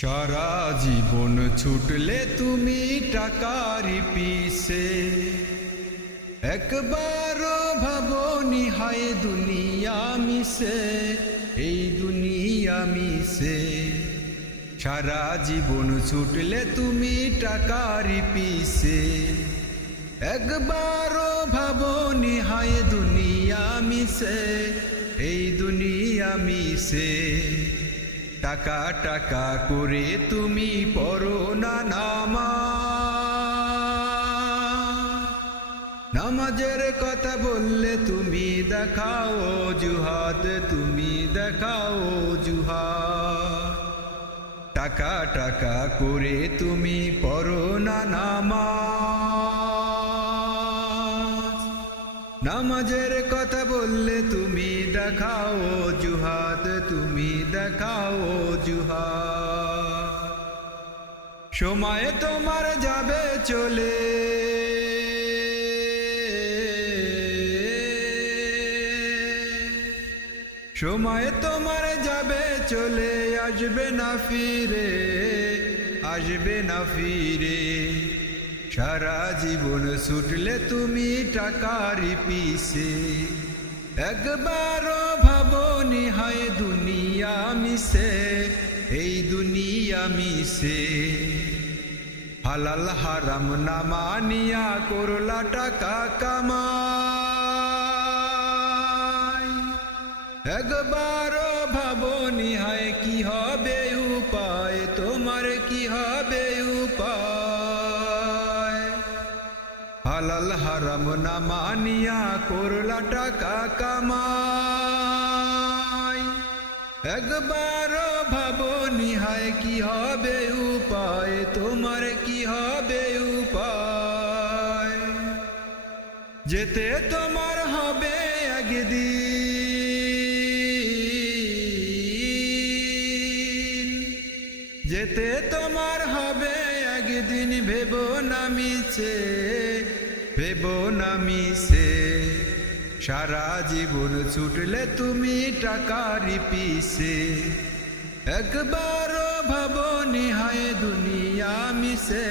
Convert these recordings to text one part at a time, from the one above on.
সারা জীবন ছুটলে তুমি টাকার পিছে, একবারও ভাবনি হায় দুনিয়া মিশে, এই দুনিয়া মিশে। সারা জীবন ছুটলে তুমি টাকার পিছে, একবারও ভাবনি হায় দুনিয়া মিশে, এই দুনিয়া মিশে। টাকা টাকা করে তুমি পড়ো না নামাজের কথা বললে তুমি দেখাও অজুহাত, তুমি দেখাও অজুহাত। টাকা টাকা করে তুমি পড়ো না নামাজের কথা বললে তুমি দেখাও অজুহাত, তুমি দেখাও অজুহাত। সময় তোমার যাবে চলে, সময় তোমার যাবে চলে, আসবে না ফিরে, আসবে না ফিরে। সারা জীবন ছুটলে তুমি টাকার পিছে, একবারও ভাবনি হায় দুনিয়া মিশে, এই দুনিয়া মিশে। হালাল হারাম না মানিয়া করলা টাকা কামাই, একবারও ভাবনি হায় কি হবে উপায়, তোমার কি হবে উপায়। হালাল হারাম না মানিয়া করলা টাকা কামাই, একবারও ভাবনি হায় কি হবে উপায়, তোমার কি হবে উপায়। যেতে তোমার হবে একদিন, যেতে তোমার হবে একদিন, ভেবো না মিছে, ভেবো না মিছে। সারা জীবন ছুটলে তুমি টাকার পিছে, একবারও ভাবনি হায় দুনিয়া মিশে,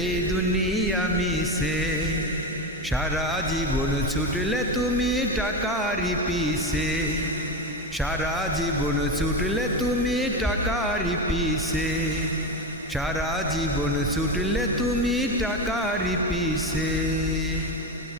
এই দুনিয়া মিশে। সারা জীবন ছুটলে তুমি টাকার পিছে, সারা জীবন ছুটলে তুমি টাকার পিছে, সারা জীবন ছুটলে তুমি টাকার পিছে।